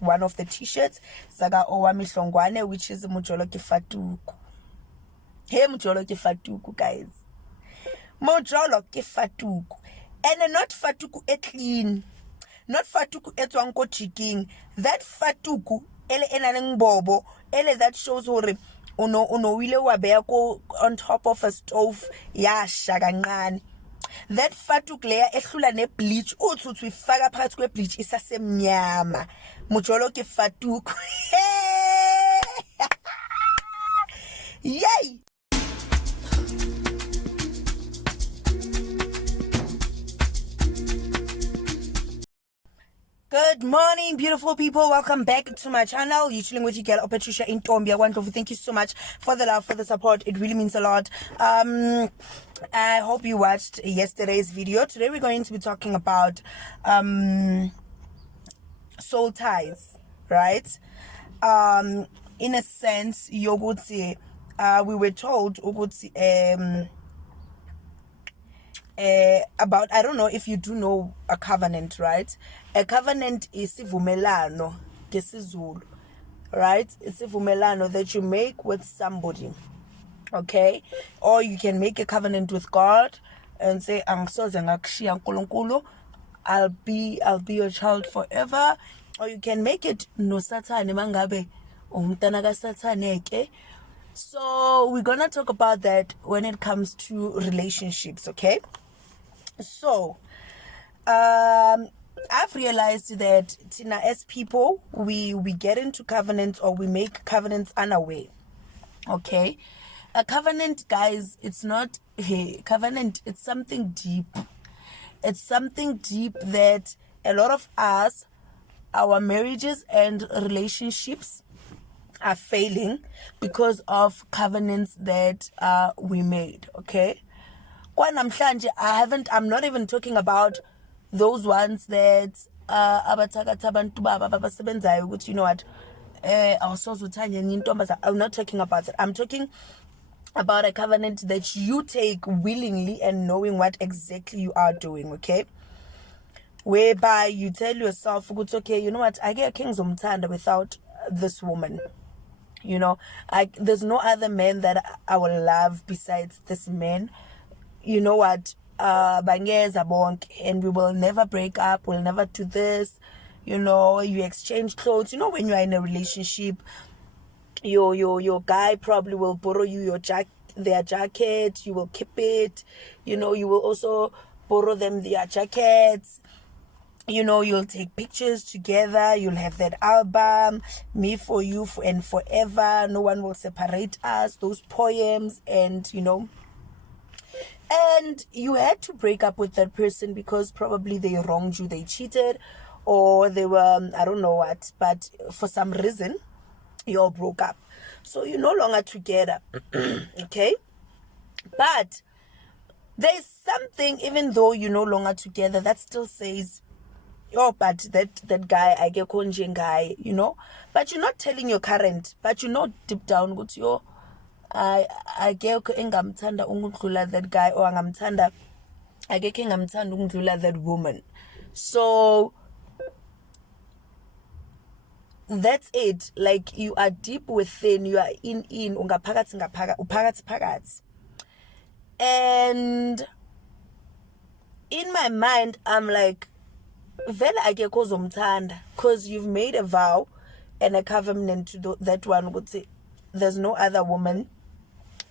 with one of the t-shirts. Saga Owa Mihlongwane, which is Mojolo ke Fatoek. Hey, Mojolo ke Fatoek, guys. Mojolo ke Fatoek. And not Fatoek e clean. Not Fatoek e tswang ko chiking. That Fatoek ele enaneng bobo. Ele that shows hore uno wile wa beya ko on top of a stove ya shagangani. That Fatoek layer ehlula ne bleach uthuthu ifaka phakathi kwe bleach isasemnyama. Mojolo ke Fatoek. Yay! Good morning, beautiful people. Welcome back to my channel. You're chilling with your girl, Patricia in Tombia. Wonderful. Thank you so much for the love, for the support. It really means a lot. I hope you watched yesterday's video. Today we're going to be talking about soul ties, right? In a sense, yoguti, we were told about, I don't know if you do know a covenant, right? A covenant is sivumelano ngesizulu, right? It's sivumelano that you make with somebody, okay? Or you can make a covenant with God and say, angisoze ngakushiya uNkulunkulu, I'll be your child forever. Or you can make it no Satan mangabe umntana kaSathaneke. So we're gonna talk about that when it comes to relationships, okay? So I've realized that Tina, as people, we get into covenants, or we make covenants unaware, okay? A covenant, guys, it's not covenant, it's something deep. It's something deep that a lot of us, our marriages and relationships are failing because of covenants that we made, okay? I'm not even talking about those ones that you know what, I'm not talking about that. I'm talking about a covenant that you take willingly and knowing what exactly you are doing, okay? Whereby you tell yourself, okay, you know what, I get kings umtanda without this woman. You know, there's no other man that I will love besides this man. You know what, bangeza bonke, and we will never break up, we'll never do this. You know, you exchange clothes. You know, when you are in a relationship, your guy probably will borrow you their jacket, you will keep it. You know, you will also borrow them their jackets. You know, you'll take pictures together, you'll have that album, me for you and forever, no one will separate us, those poems. And you know, and you had to break up with that person because probably they wronged you, they cheated, or they were, I don't know what, but for some reason you all broke up, so you're no longer together. Okay, but there's something, even though you're no longer together, that still says, oh, but that guy, I get konje guy, you know. But you're not telling your current, but you know deep down what yo, I get engamthanda ukudlula that guy, or ngamthanda I get engamthanda ukudlula that woman. So that's it. Like, you are deep within, you are in uphakathi. And in my mind, I'm like, vele akekho ozomthanda, because you've made a vow and a covenant to that one would say there's no other woman.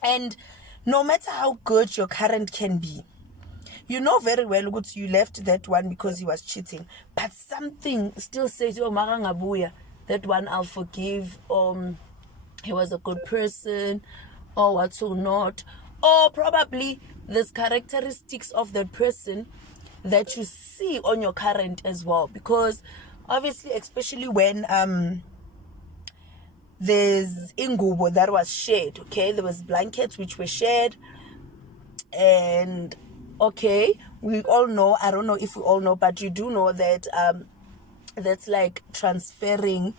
And no matter how good your current can be, you know very well that you left that one because he was cheating, but something still says, oh, marangabuya, that one I'll forgive, he was a good person, or what so not. Or probably there's characteristics of that person that you see on your current as well, because obviously, especially when there's ingubo that was shared, okay, there was blankets which were shared, and okay, we all know, I don't know if we all know, but you do know that that's like transferring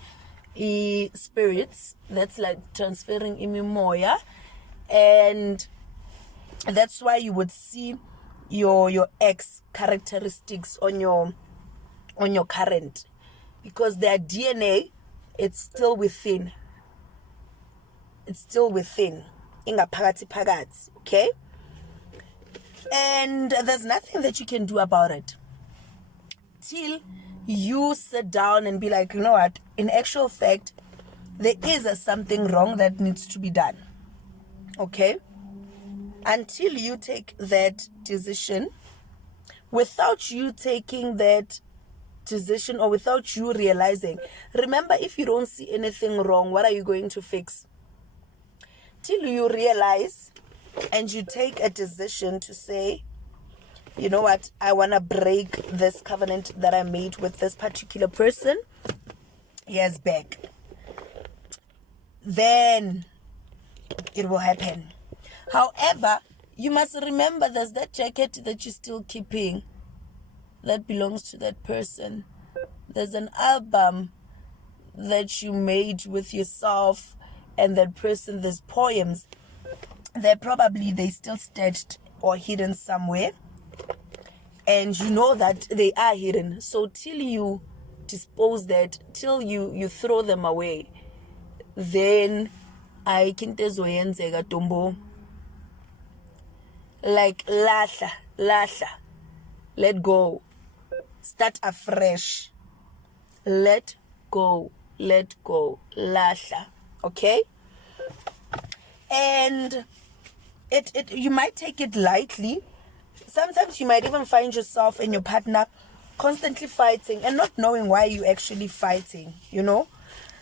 spirits, that's like transferring imimoya, and that's why you would see your ex characteristics on your current, because their DNA, it's still within. It's still within. Ingaphakathi phakathi, okay? And there's nothing that you can do about it till you sit down and be like, you know what, in actual fact, there is something wrong that needs to be done, okay? Until you take that decision, without you taking that decision or without you realizing, remember, if you don't see anything wrong, what are you going to fix? Till you realize and you take a decision to say, you know what, I want to break this covenant that I made with this particular person years back, then it will happen. However, you must remember there's that jacket that you're still keeping that belongs to that person. There's an album that you made with yourself and that person. There's poems that probably they still stashed or hidden somewhere, and you know that they are hidden. So till you dispose that, till you throw them away, then I think there's tombo. Like lahla, let go, start afresh, let go, lahla, okay? And it you might take it lightly. Sometimes you might even find yourself and your partner constantly fighting and not knowing why you're actually fighting, you know?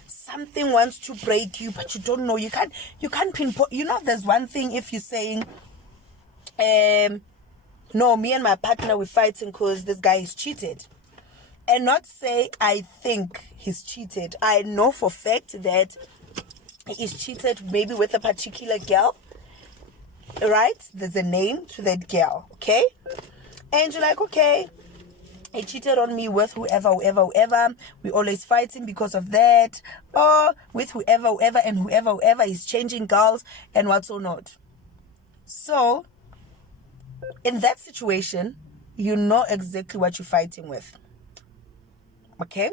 Something wants to break you, but you don't know. You can't pinpoint. You know, there's one thing if you're saying, no, me and my partner, we're fighting because this guy is cheated. And not say, I think he's cheated. I know for fact that he is cheated maybe with a particular girl, right? There's a name to that girl, okay? And you're like, okay, he cheated on me with whoever. We're always fighting because of that. Or with whoever, and whoever is changing girls and what's or not. So, in that situation, you know exactly what you're fighting with. Okay?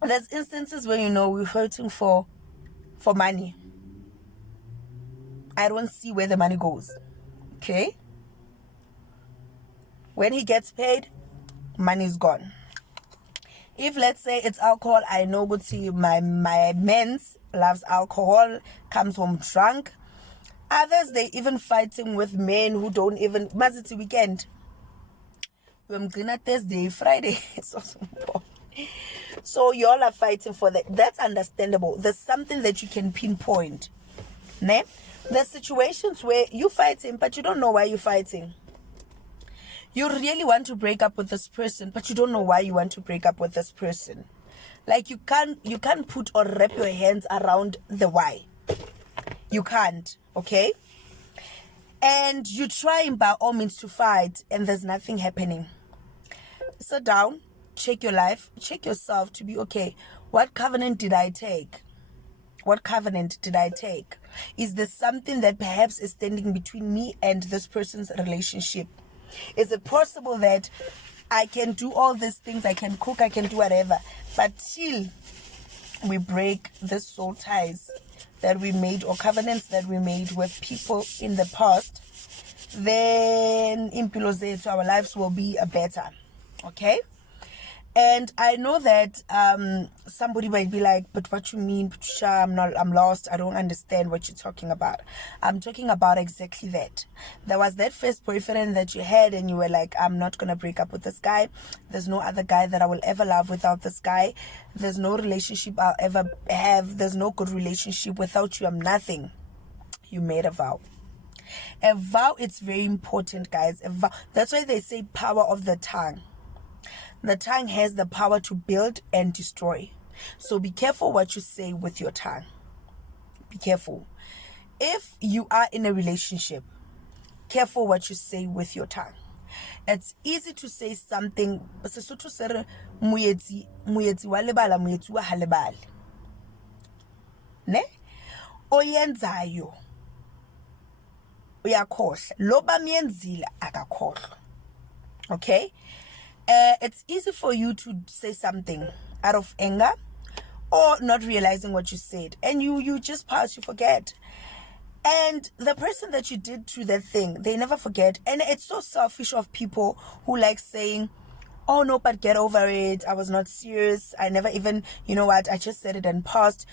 There's instances where, you know, we're fighting for money. I don't see where the money goes. Okay? When he gets paid, money is gone. If, let's say, it's alcohol, I know my men's loves alcohol, comes home drunk. Others, they even fighting with men who don't even, maziti weekend. Thursday, Friday. So y'all are fighting for that. That's understandable. There's something that you can pinpoint. Ne? There's situations where you're fighting, but you don't know why you're fighting. You really want to break up with this person, but you don't know why you want to break up with this person. Like you can't put or wrap your hands around the why. You can't, okay? And you're trying by all means to fight, and there's nothing happening. Sit down, check your life, check yourself to be, okay, what covenant did I take? What covenant did I take? Is there something that perhaps is standing between me and this person's relationship? Is it possible that I can do all these things, I can cook, I can do whatever, but till we break the soul ties that we made or covenants that we made with people in the past, then impilo zethu, our lives will be better, okay? And I know that somebody might be like, but what you mean, Patricia? I'm lost. I don't understand what you're talking about. I'm talking about exactly that. There was that first boyfriend that you had and you were like, I'm not going to break up with this guy. There's no other guy that I will ever love without this guy. There's no relationship I'll ever have. There's no good relationship without you. I'm nothing. You made a vow. A vow, it's very important, guys. A vow. That's why they say power of the tongue. The tongue has the power to build and destroy. So be careful what you say with your tongue. Be careful. If you are in a relationship, careful what you say with your tongue. It's easy to say something. Sesotho se re moetsi wa lebala moetsi wa ha lebale. Ne? Oyenzayo uyakhohlwa. Lo bamyenzile akakhohlwa. Okay? It's easy for you to say something out of anger or not realizing what you said, and you just pass, you forget. And the person that you did to that thing, they never forget. And it's so selfish of people who like saying, oh no, but get over it, I was not serious, I never even, you know what, I just said it and passed.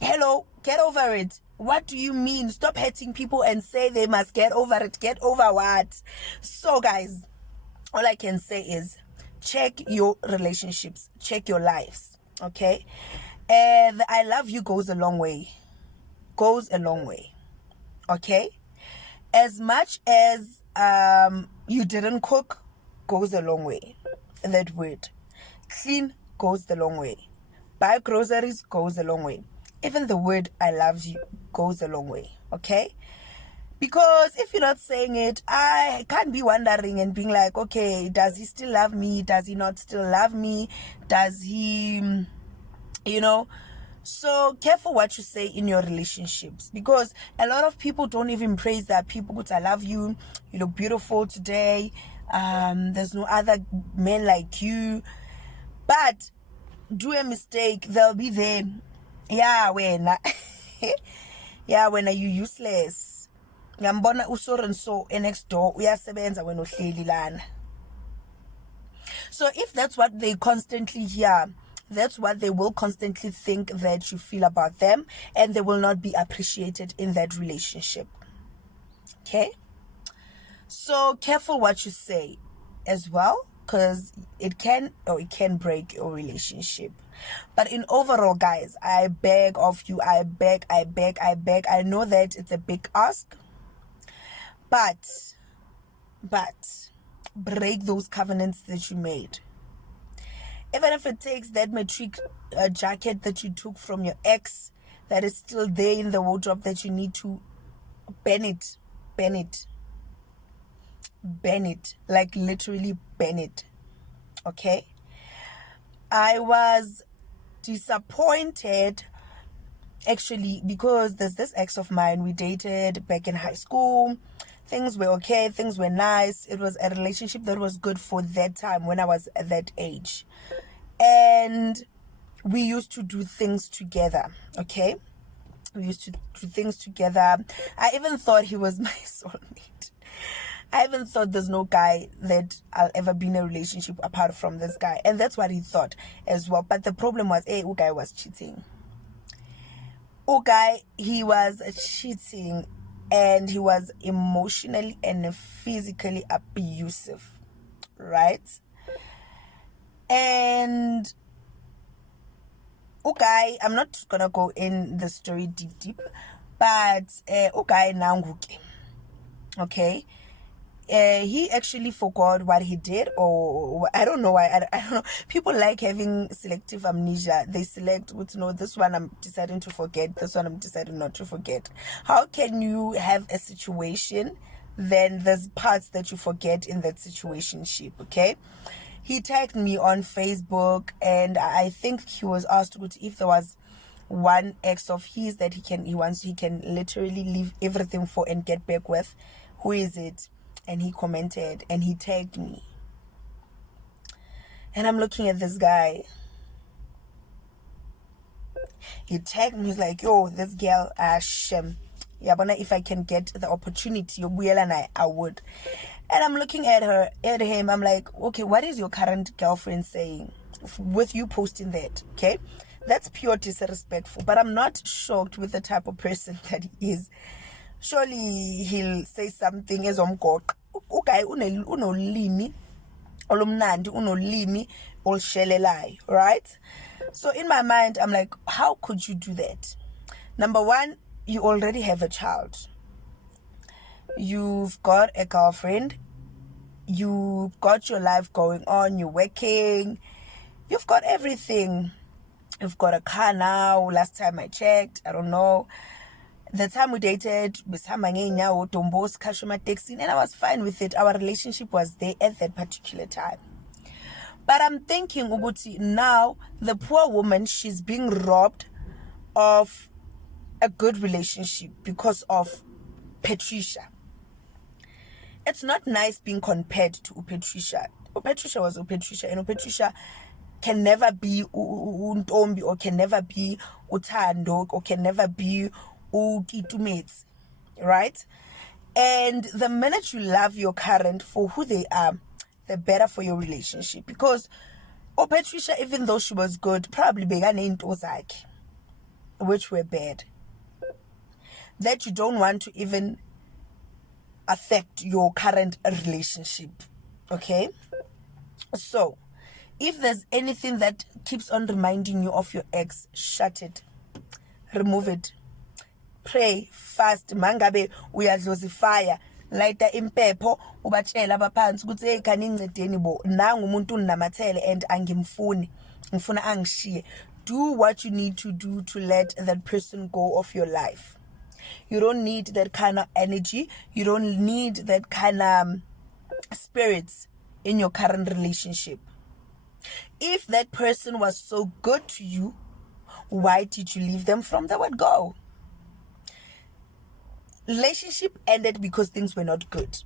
Hello, get over it. What do you mean? Stop hurting people and say they must get over it. Get over what? So guys, all I can say is check your relationships, check your lives, okay? And I love you goes a long way. Goes a long way. Okay? As much as you didn't cook, goes a long way. That word. Clean goes the long way. Buy groceries goes a long way. Even the word I love you goes a long way. Okay? Because if you're not saying it, I can't be wondering and being like, okay, does he still love me? Does he not still love me? Does he, you know? So careful what you say in your relationships, because a lot of people don't even praise their people. Good, I love you. You look beautiful today. There's no other men like you. But do a mistake, they'll be there. Yeah, when yeah, when are you useless? Ngambona usoro and so next door uyasebenza wena uhleli lana. So if that's what they constantly hear, that's what they will constantly think that you feel about them, and they will not be appreciated in that relationship. Okay? So careful what you say as well, because it can break your relationship. But in overall, guys, I beg of you, I beg. I know that it's a big ask, but break those covenants that you made. Even if it takes that matric jacket that you took from your ex that is still there in the wardrobe, that you need to ban it, like literally ban it. Okay? I was disappointed actually, because there's this ex of mine, we dated back in high school. Things were okay, things were nice. It was a relationship that was good for that time when I was at that age. And we used to do things together, okay? We used to do things together. I even thought he was my soulmate. I even thought there's no guy that I'll ever be in a relationship apart from this guy. And that's what he thought as well. But the problem was, guy was cheating. Guy, he was cheating, and he was emotionally and physically abusive, right? And guy, I'm not gonna go in the story deep, but guy nanguke, okay? He actually forgot what he did, or I don't know why. I don't know. People like having selective amnesia. They select, no, this one I'm deciding to forget, this one I'm deciding not to forget. How can you have a situation, then there's parts that you forget in that situationship, okay? He tagged me on Facebook, and I think he was asked if there was one ex of his that he can literally leave everything for and get back with. Who is it? And he commented and he tagged me. And I'm looking at this guy. He tagged me, he's like, yo, this girl, Shem. Yeah, but if I can get the opportunity, and I would. And I'm looking at him, I'm like, okay, what is your current girlfriend saying with you posting that? Okay? That's pure disrespectful. But I'm not shocked with the type of person that he is. Surely he'll say something as umgoq. Okay, unolimi olumnandi, unolimi olshelelayo, right? So in my mind, I'm like, how could you do that? Number one, you already have a child. You've got a girlfriend. You've got your life going on. You're working. You've got everything. You've got a car now. Last time I checked, I don't know. The time we dated, and I was fine with it. Our relationship was there at that particular time. But I'm thinking, Uguti, now the poor woman, she's being robbed of a good relationship because of Patricia. It's not nice being compared to Patricia. Patricia was Patricia, and Patricia can never be untombi, or can never be utando, or can never be ukitumates, right? And the minute you love your current for who they are, the better for your relationship. Because Patricia, even though she was good, probably began into zakhe, which were bad, that you don't want to even affect your current relationship. Okay? So, if there's anything that keeps on reminding you of your ex, shut it. Remove it. Pray, fast, mangabe uyadlozifya, lighter impepho, ubatshela abaphansi ukuthi hey khani ngincedeni bo, nangu umuntu unamathele and angimfuni, ngifuna angishiye. Do what you need to do to let that person go of your life. You don't need that kind of energy. You don't need that kind of spirits in your current relationship. If that person was so good to you, why did you leave them from the word go? Relationship ended because things were not good.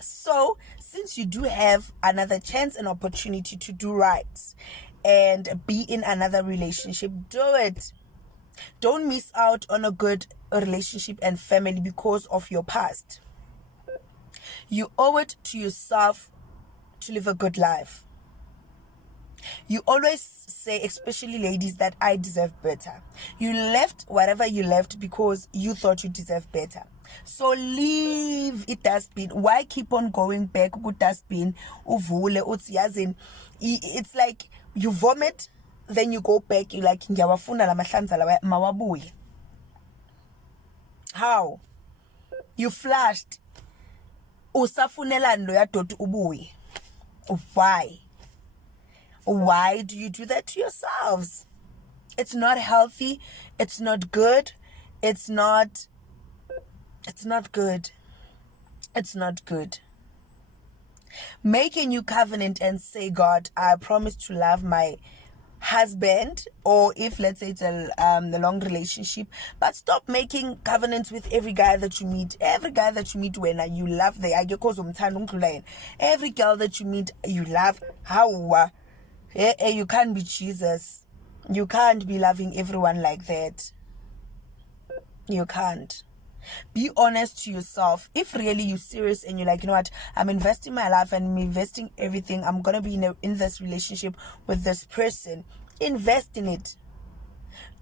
So, since you do have another chance and opportunity to do right and be in another relationship, do it. Don't miss out on a good relationship and family because of your past. You owe it to yourself to live a good life. You always say, especially ladies, that I deserve better. You left whatever you left because you thought you deserved better. So leave it dustbin. Why keep on going back to dustbin? It's like you vomit, then you go back. You like how? You flushed. Why? Why do you do that to yourselves? It's not healthy. It's not good. It's not good. It's not good. Make a new covenant and say, God, I promise to love my husband, or if let's say it's a long relationship, but stop making covenants with every guy that you meet. Every guy that you meet, when you love every girl that you meet, you love. How? You can't be Jesus. You can't be loving everyone like that. You can't. Be honest to yourself. If really you're serious and you're like, you know what, I'm investing my life and I'm investing everything, I'm gonna be in this relationship with this person, invest in it.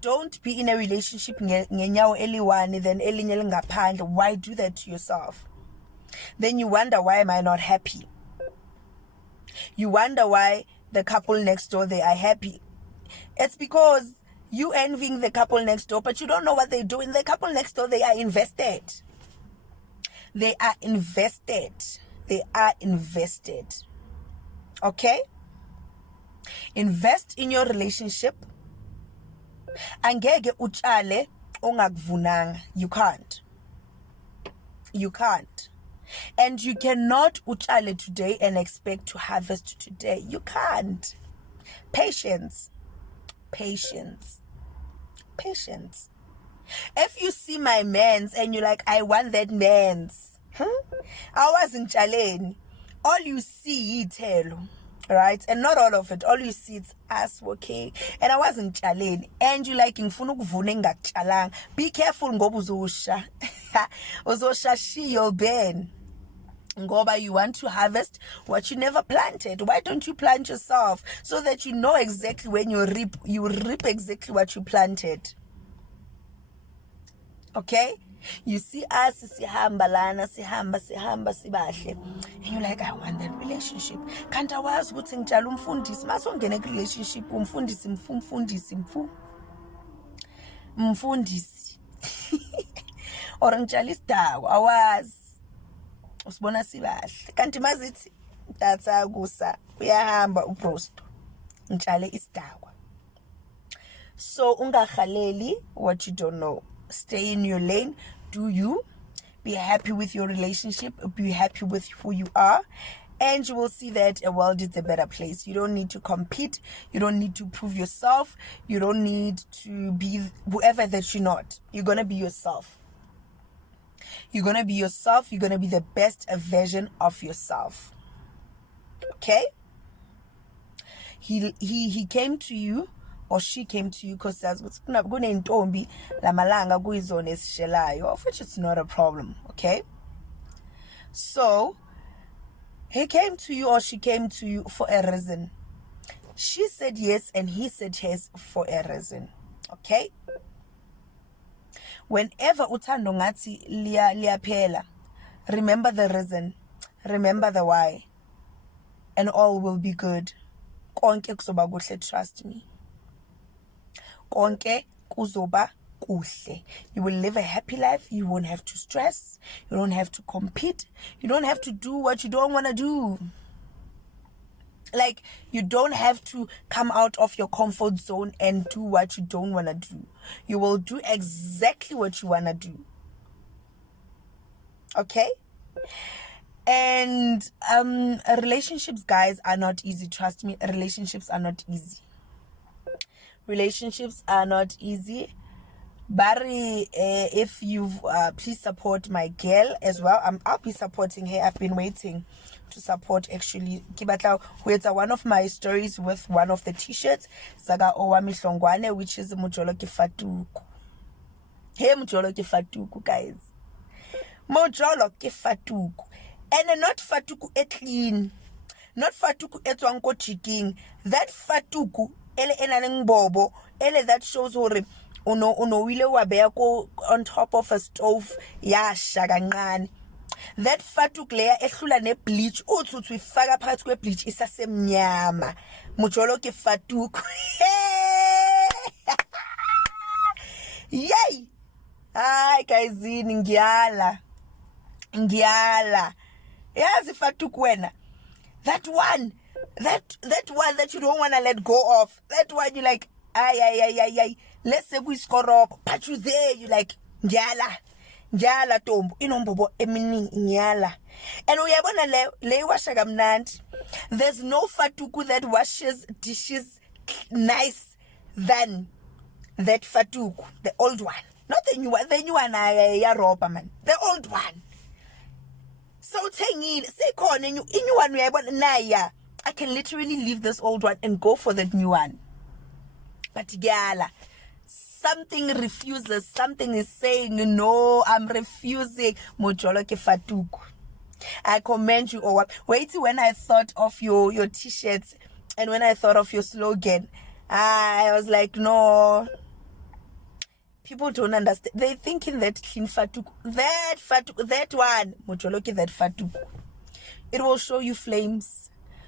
Don't be in a relationship then why do that to yourself? Then you wonder, why am I not happy? You wonder why the couple next door, they are happy. It's because you envying the couple next door, but you don't know what they're doing. The couple next door, they are invested. They are invested. They are invested. Okay? Invest in your relationship. Angeke utshale ongakuvunanga. You can't. You can't. And you cannot utshale today and expect to harvest today. You can't. Patience. Patience. Patience. If you see my man's and you're like, I want that man's, I wasn't challenged. All you see is tell, right? And not all of it. All you see is us, okay? And I wasn't challenged. And you like ngifuna ukuvuna engakatshalanga. Be careful ngoba uzosha. Uzosha shiyo ben. Ngoba you want to harvest what you never planted. Why don't you plant yourself so that you know exactly when you reap exactly what you planted? Okay? You see us, sihamba lana, sihamba sibahle. And you're like, I want that relationship. Kanti awazi ukuthi ngitshala umfundisi. Masongena ku relationship umfundisi mfundisi. Or ngitshala isidakwa awazi. Usibona sibahle. Kanti mazithi datha kusa uyahamba uprosto. Ngitshale isidakwa. So ungahaleli what you don't know. Stay in your lane. Do you? Be happy with your relationship. Be happy with who you are. And you will see that a world is a better place. You don't need to compete. You don't need to prove yourself. You don't need to be whoever that you're not. You're going to be yourself. You're going to be yourself. You're going to be the best version of yourself. Okay? He came to you, or she came to you, because of which it's not a problem. Okay? So he came to you, or she came to you for a reason. She said yes and he said yes for a reason. Okay? Whenever uthando ngathi liyaphela, remember the reason, remember the why, and all will be good. Konke kuzoba kuhle, trust me. Konke kuzoba kuhle. You will live a happy life. You won't have to stress. You don't have to compete. You don't have to do what you don't want to do. Like, you don't have to come out of your comfort zone and do what you don't want to do. You will do exactly what you want to do. Okay? And relationships, guys, are not easy. Trust me, relationships are not easy. Relationships are not easy. Barry, if you've please support my girl as well. I'll be supporting her. I've been waiting to support, actually. Kibatla, who it's one of my stories with one of the t-shirts, Saga Owami Hlongwane, which is Mojolo ke Fatoek. Hey, Mojolo ke Fatoek, guys. Mojolo ke Fatoek. And not Fatoek e clean. Not Fatoek e tswang ko chiking. That Fatoek ele enaleng bobo, ele that shows hore uno wile wa beya ko on top of a stove ya shakancane. That Fatoek layer ehlula ne bleach uthi uyifaka phakathi kwe bleach isasemnyama. Mojolo ke Fatoek. Yay! Hi guys, ngiyala. Yazi Fatoek wena. That one that you don't want to let go of. That one you like, ay. Let's say we score up, but you there, you like, Njala tombo, inombobo emining nyala. And we are le washa kamnandi. There's no Fatoek that washes dishes nice than that Fatoek, the old one. Not the new one. The new one ya ropa man. The old one. So say in you one naya. I can literally leave this old one and go for that new one. But gala, something refuses. Something is saying, no, I'm refusing. Mojolo ke Fatoek. I commend you all. Wait till when I thought of your t-shirts and when I thought of your slogan, I was like, no. People don't understand. They're thinking that clean Fatoek, that one, Mojolo ke that Fatoek. It will show you flames.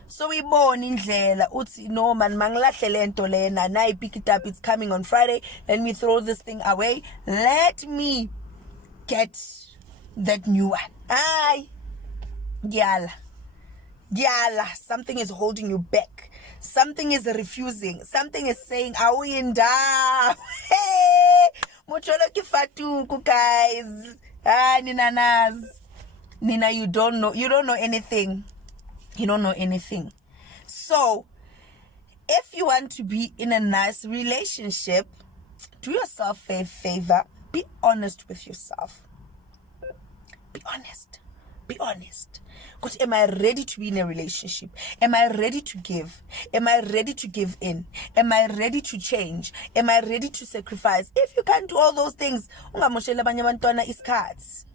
So we born in Dlela. Uti no man manglahle lento lena. Now I pick it up. It's coming on Friday. Let me throw this thing away. Let me get that new one. Aye. Gyala. Something is holding you back. Something is refusing. Something is saying, awinda. Hey, Mojolo ke Fatoek, guys. Nina, you don't know anything. You don't know anything. So, if you want to be in a nice relationship, do yourself a favor. Be honest with yourself. Be honest. Because am I ready to be in a relationship? Am I ready to give? Am I ready to give in? Am I ready to change? Am I ready to sacrifice? If you can't do all those things, ungamoshela abanye abantwana isikhathi.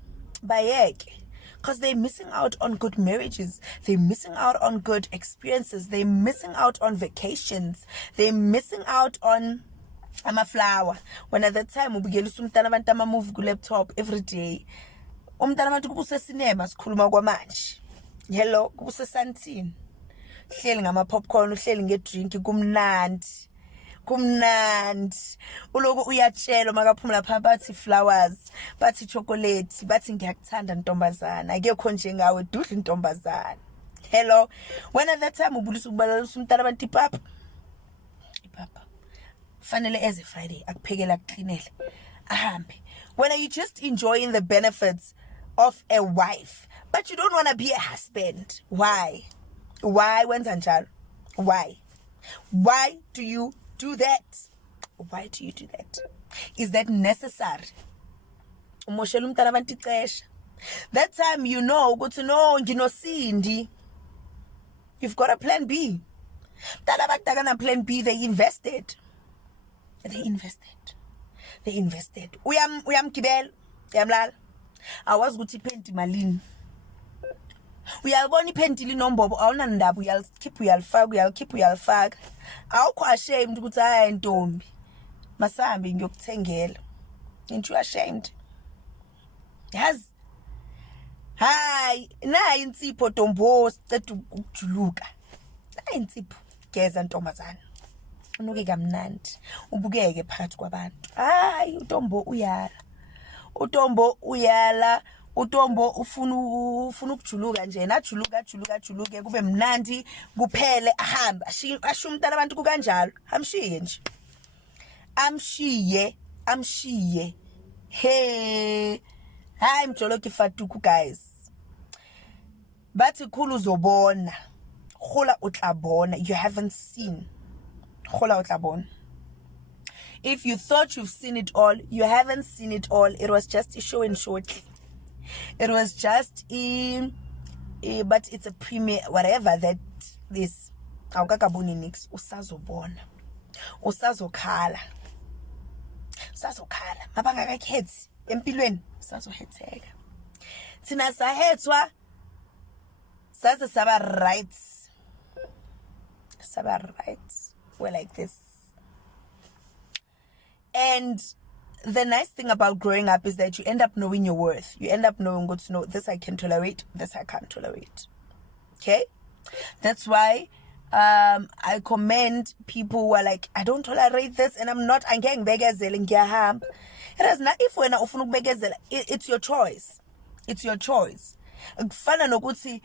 Bayeke. Because they're missing out on good marriages. They're missing out on good experiences. They're missing out on vacations. They're missing out on amaflower. When at that time, ubigelisa umntana abantu ama-movie ku-laptop every day. Umntana abantu kubuse cinema sikhuluma kwamanje. Hello, kubuse santini. Hleli ngama-popcorn, uhleli ngedrink, kumnandi. Uloku uyatshela makaphumula pha bathi flowers, bathi chocolate, bathi ngiyakuthanda ntombazana. Akekho njengawe, dudla ntombazana. Hello. When at that time ubulisa ukubalalisa umntana abantu ipapa. Fanele eze Friday akuphekela akucleanele. Ahambe. When are you just enjoying the benefits of a wife, but you don't want to be a husband? Why wenza njalo? Why do you do that? Why do you do that? Is that necessary? Umoshela umntana abantu ixesha. That time you know ukuthi no nginosindi. You've got a plan B. Talabagdagana plan B, they invested. Uyamgibela, uyamlala. Awazi ukuthi iphenti malini. Uyalibona iphenti linombobo, awunandaba, uyalifaka. Awukho ashamed ukuthi hayi ntombi. Masambe ngiyokuthengela. Ain't you ashamed? Yazi. Hayi, nayi insipho Ntombo siceda ukujuluka. Nayi insipho geza ntombazana. Unuke kamnandi, ubukeke phakathi kwabantu. Hayi, uNtombo uyala. uNtombo uyala, uNtombo ufuna ukujuluka nje, najuluka kube mnandi, kuphele ahambe. Ashiye umntana abantu kukanjalo. Amshiye nje. Amshiye. Hey. Hayi Mojolo ke Fatoek guys. Bathi khulu uzobona. Khola utlabona. You haven't seen. Khola utlabona. If you thought you've seen it all, you haven't seen it all. It was just a show and shortly. It was just but it's a premiere, whatever that is. Awukakaboni nix. Usazobona. Usazokhala. Mabangakakhethi empilweni sazohetheka. Thina sahethwa saze saba right. We're like this. And the nice thing about growing up is that you end up knowing your worth. You end up knowing what to know. This I can tolerate. This I can't tolerate. Okay? That's why I commend people who are like, I don't tolerate this and I'm not. It has not. If we're not it's your choice. It's your choice. Kufana nokuthi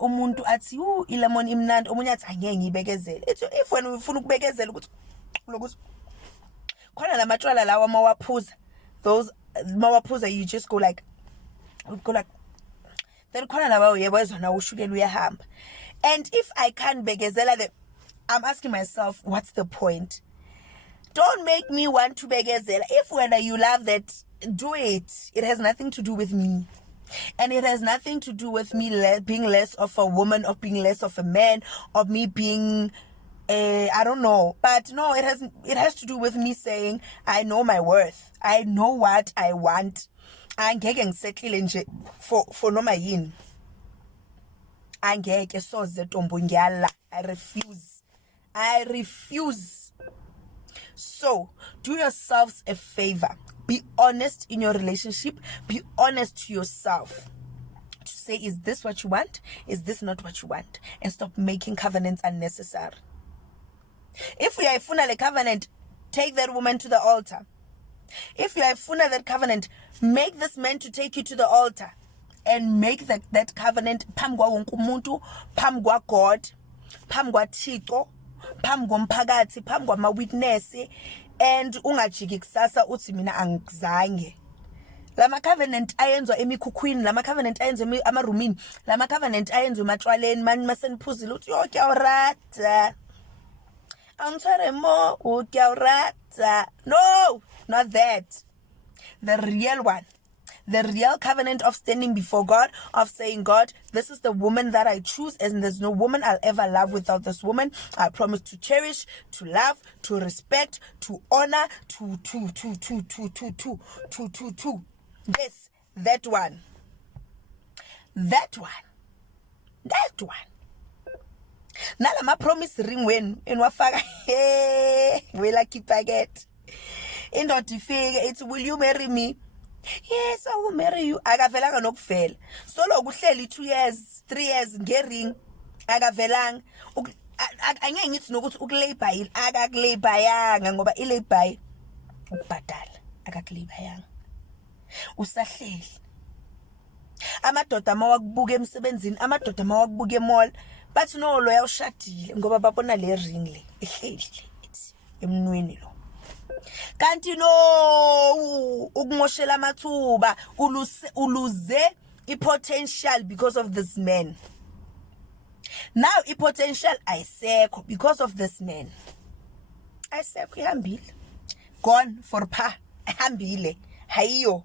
umuntu athi ilemon imnandi omunye athi angeke ngibekezele. It's if when ufuna ukubekezela ukuthi lokuthi khona lamatshwala lawa mawaphuza, those mawaphuza, you just go like then khona lawa yebo ezona ushukela uyahamba. And if I can't bekezela, then I'm asking myself, what's the point? Don't make me want to bekezela. If when you love that, do it. It has nothing to do with me. And it has nothing to do with me being less of a woman, or being less of a man, or me being I don't know. But no, it has to do with me saying I know my worth. I know what I want. Angeke ngisettle nje for noma yini. Angeke soze Ntombo ngiyala. I refuse. So, do yourselves a favor. Be honest in your relationship. Be honest to yourself. To say, is this what you want? Is this not what you want? And stop making covenants unnecessary. If you are funa the covenant, take that woman to the altar. If you are funa that covenant, make this man to take you to the altar. And make that covenant phambi kwa wonke umuntu, phambi kwa God, phambi kwa Thixo, phambi komphakathi, phambi kwama witness, and ungajiki kusasa uthi mina angizange. Lama covenant ayenzwa emikhukhwini, lama covenant ayenzwa amarumini, lama covenant ayenzwa ematshwaleni, mani maseniphuzile uthi yo kuyawrata. Angithware mo ukuyawrata. No, not that. The real one. The real covenant of standing before God, of saying, God, this is the woman that I choose, and there's no woman I'll ever love without this woman. I promise to cherish, to love, to respect, to honor, to. Yes, that one. Nala ma promise ring when in wafaka we lucky packet. Indoda ifike it's, will you marry me? Yes, I will marry you. Akavelanga nokufela. Solo kuhleli 2 years, 3 years ngering. Akavelanga. Angeke ngithi nokuthi ukulabor akakulabor ngoba ilabor ukubhadala akakulabor. Usahleli. Amadoda mawakubuka emsebenzini, amadoda mawakubuka emall, bathi no lo yawushadile ngoba babona le ring le ehleli emnweni lo. Kanti no ukungoshela amathuba, uluze i-potential because of this man. Now i-potential ayisekho because of this man. Ayisekho, ihambile. Gone for pa. Ihambile. Hayiyo.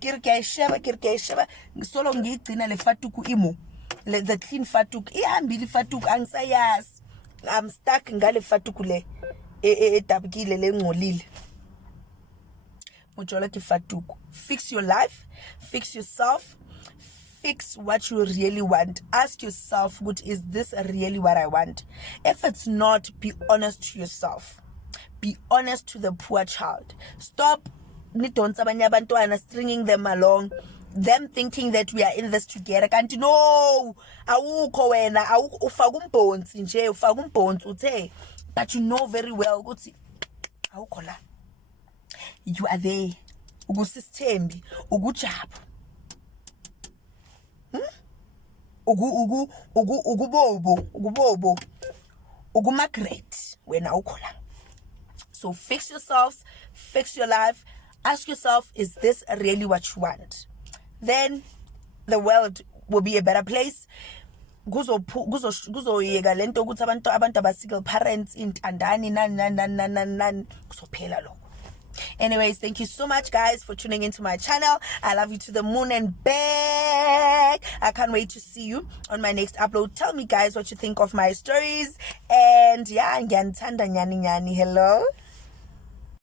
Kirikayisheba solo ngiyigcina le Fatoek imo. the clean Fatoek ihambile Fatoek angisayas. I'm stuck ngale Fatoek le edabukile lengcolile. Mojolo ke Fatoek. Fix your life, fix yourself, fix what you really want. Ask yourself, what is this really what I want? If it's not, be honest to yourself. Be honest to the poor child. Stop stringing them along, them thinking that we are in this together. Kanti no, awukho wena, ufaka umbhonsi nje, ufaka umbhonsi uthe, but you know very well ukuthi awukho la. You are there. Ugusisithembi, ugujabu. Ugubobo, uguMargaret wena awukho la. So fix yourselves, fix your life. Ask yourself, is this really what you want? Then the world will be a better place. Kuzoyeka lento ukuthi abantu aba-single parents intandani nan kuzophela lokho. Anyways, thank you so much, guys, for tuning into my channel. I love you to the moon and back. I can't wait to see you on my next upload. Tell me, guys, what you think of my stories. And yeah, ngiyanithanda nyani nyani. Hello.